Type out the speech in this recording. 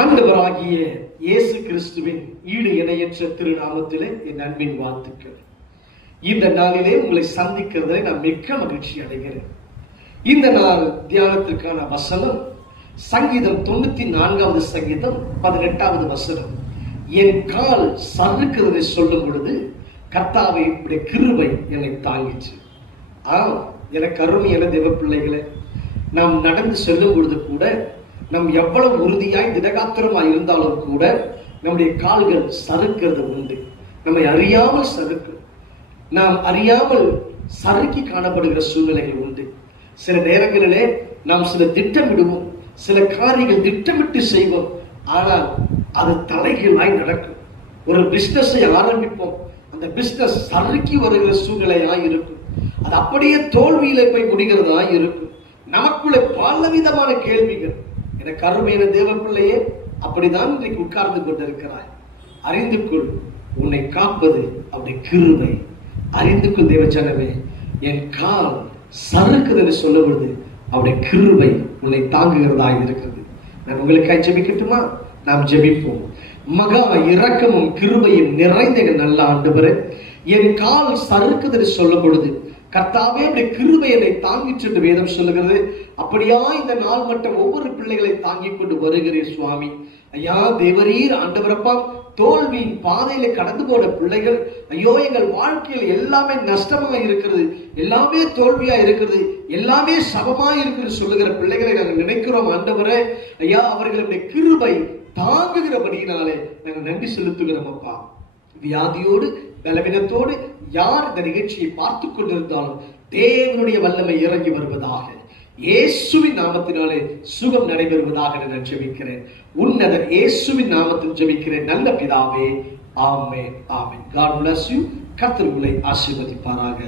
ஆண்டவராகிய இயேசு கிறிஸ்துவின் ஈடு இணையற்ற திருநாமத்திலே என் அன்பின் வாழ்த்துக்கள். இந்த நாளிலே உங்களை சந்திக்கிறதை நான் மிக்க மகிழ்ச்சி அடைகிறேன். இந்த நாள் தியானத்திற்கான வசனம் சங்கீதம் 94வது சங்கீதம் 18வது வசனம். என் கால் சறுக்குவதை சொல்லும் பொழுது கர்த்தாவே இப்படி கிருபை என்னை தாங்கிச்சு. எனக்கு அருமையான தேவ பிள்ளைகளே, நாம் நடந்து செல்லும் பொழுது கூட நம் எவ்வளவு உறுதியாய் திடகாத்திரமாய் இருந்தாலும் கூட நம்முடைய கால்கள் சறுக்கிறது உண்டு. நம்மை அறியாமல் சறுக்கும், நாம் அறியாமல் சறுக்கி காணப்படுகிற சூழ்நிலைகள் உண்டு. சில நேரங்களிலே நாம் சில திட்டமிடுவோம், சில காரியங்கள் திட்டமிட்டு செய்வோம், ஆனால் அது தலைகீழாய் நடக்கும். ஒரு பிசினஸை ஆரம்பிப்போம், அந்த பிசினஸ் சறுக்கி வருகிற சூழ்நிலையாய் இருக்கும். அது அப்படியே தோல்வியில போய் முடிகிறதா இருக்கும். நமக்குள்ள பலவிதமான கேள்விகள். எனக்கு அருமையான தேவ பிள்ளையே, அப்படிதான் இன்றைக்கு உட்கார்ந்து கொண்டிருக்கிறாய். அறிந்து கொள், உன்னை காப்பது அவருடைய கிருபை. அறிந்து கொள் தேவ ஜனமே, என் கால் சறுக்குதல் சொல்லும் பொழுது அவருடைய கிருபை உன்னை தாங்குகிறதாக இருக்கிறது. நான் உங்களுக்காக ஜெபிக்கட்டுமா? நாம் ஜெபிப்போம். மகா இரக்கமும் கிருபையும் நிறைந்த நல்ல ஆண்டவரே, என் கால் சறுக்குதல் சொல்லும் பொழுது கர்த்தாவே உடைய கிருபை என்னை தாங்கிட்டு என்று வேதம் சொல்லுகிறது. அப்படியா இந்த நாள் மட்டும் ஒவ்வொரு பிள்ளைகளை தாங்கிக் கொண்டு வருகிறேன் சுவாமி. ஐயா தேவரீர் ஆண்டவரப்பா, தோல்வியின் பாதையில கடந்து போன பிள்ளைகள், ஐயோ எங்கள் வாழ்க்கையில் எல்லாமே நஷ்டமா இருக்கிறது, எல்லாமே தோல்வியா இருக்கிறது, எல்லாமே சமமா இருக்கிறது சொல்லுகிற பிள்ளைகளை நாங்கள் நினைக்கிறோம் ஆண்டவரே. ஐயா அவர்களுடைய கிருபை தாங்குகிறபடியினாலே நாங்கள் நன்றி செலுத்துகிறோம் அப்பா. வியாதியோடு பலவீனத்தோடு யார் இந்த நிகழ்ச்சியை பார்த்து கொண்டிருந்தாலும் தேவனுடைய வல்லமை இறங்கி வருவதாக, இயேசுவின் நாமத்தினாலே சுகம் நடைபெறுவதாக நான் ஜெபிக்கிறேன். உன்னதர் இயேசுவின் நாமத்தில் ஜெபிக்கிறேன் நல்ல பிதாவே. ஆமென், ஆமென். God bless you. கர்த்தர் உங்களை ஆசீர்வதிப்பாராக.